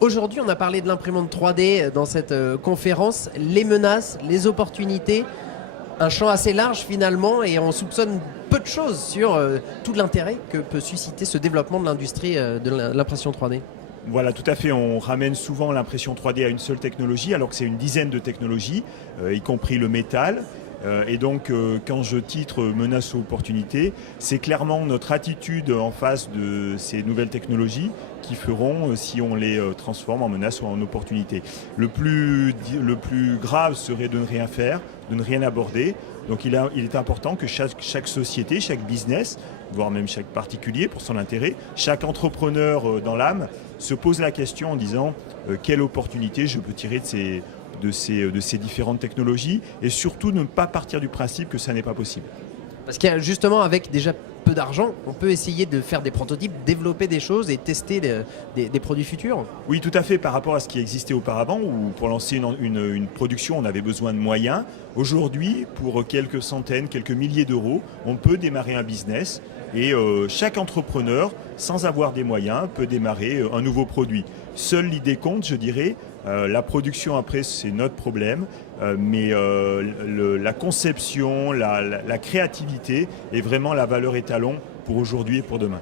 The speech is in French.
Aujourd'hui, on a parlé de l'imprimante 3D dans cette conférence, les menaces, les opportunités, un champ assez large finalement, et on soupçonne peu de choses sur tout l'intérêt que peut susciter ce développement de l'industrie de l'impression 3D. Voilà, tout à fait. On ramène souvent l'impression 3D à une seule technologie, alors que c'est une dizaine de technologies, y compris le métal. Et donc, quand je titre menace ou opportunité, c'est clairement notre attitude en face de ces nouvelles technologies qui feront si on les transforme en menace ou en opportunité. Le plus grave serait de ne rien faire, de ne rien aborder. Donc il est important que chaque société, chaque business, voire même chaque particulier pour son intérêt, chaque entrepreneur dans l'âme se pose la question en disant quelle opportunité je peux tirer de ces différentes technologies, et surtout ne pas partir du principe que ça n'est pas possible. Parce qu'il y a justement, avec déjà peu d'argent, on peut essayer de faire des prototypes, développer des choses et tester des produits futurs. Oui, tout à fait, par rapport à ce qui existait auparavant, où pour lancer une production, on avait besoin de moyens. Aujourd'hui, pour quelques centaines, quelques milliers d'euros, on peut démarrer un business, et chaque entrepreneur, sans avoir des moyens, peut démarrer un nouveau produit. Seule l'idée compte, je dirais. La production, après, c'est notre problème, mais la conception, la créativité est vraiment la valeur étalon pour aujourd'hui et pour demain.